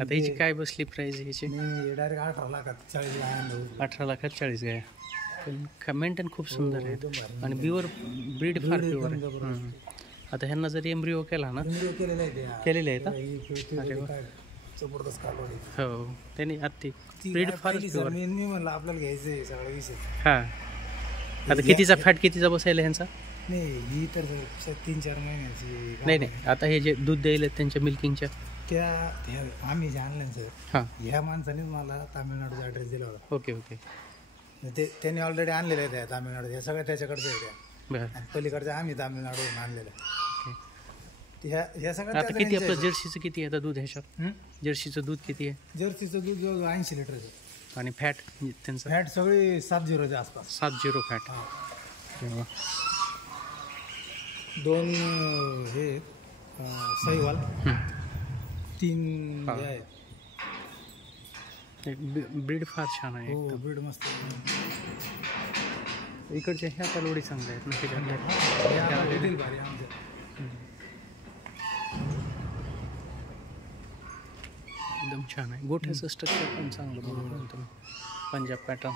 आता याची काय बसली प्राईज याची? डायरेक्ट 18 लाखात 40 लाख 18 लाखात 40 गाय. पण मेंटेन खूप सुंदर आहे आणि प्युअर ब्रीड फार प्युअर आहे. आता ह्यांना जर एम्ब्रिओ केला ना, केलेले आहे का? अरे वा, जबरदस्त कालवड हो. त्यांनी आता ब्रीड फार प्युअर. मी म्हणलं आपल्याला घ्यायचं सगळा विषय. हां, आता कितीचा फॅट कितीचा बसायला ह्यांचा? नाही ही तर 3-4 महिन्याची. नाही, आता हे जे दूध द्यायला त्यांच्या मिल्किंगच्या त्या आम्ही जे आणलं सर, हां, ह्या माणसानेच मला तामिळनाडूचा ॲड्रेस दिला होता. ओके. त्यांनी ऑलरेडी आणलेले आहेत त्या तामिळनाडू, हे सगळ्या त्याच्याकडचं आहे त्या. बरं, आणि पलीकडच्या आम्ही तामिळनाडूवरून आणलेलं आहे. ह्या सगळ्या आता किती आपलं जर्सीचं किती आहे आता दूध ह्याच्यात? जर्सीचं दूध किती आहे? जर्सीचं दूध जवळ 80 लिटरचं. आणि फॅट त्यांचं? फॅट सगळी 70च्या आसपास. 70 फॅट. 2 हे सहीवाल, 3 हे आहेत. ब्रीड फार छान आहे. हो, ब्रीड मस्त. इकडच्या ह्या कालवडी चांगल्या आहेत ना भारी आमच्या. एकदम छान आहे. गोठ्याचं स्ट्रक्चर पण चांगलं बघून तुम्ही. पंजाब पॅटर्न.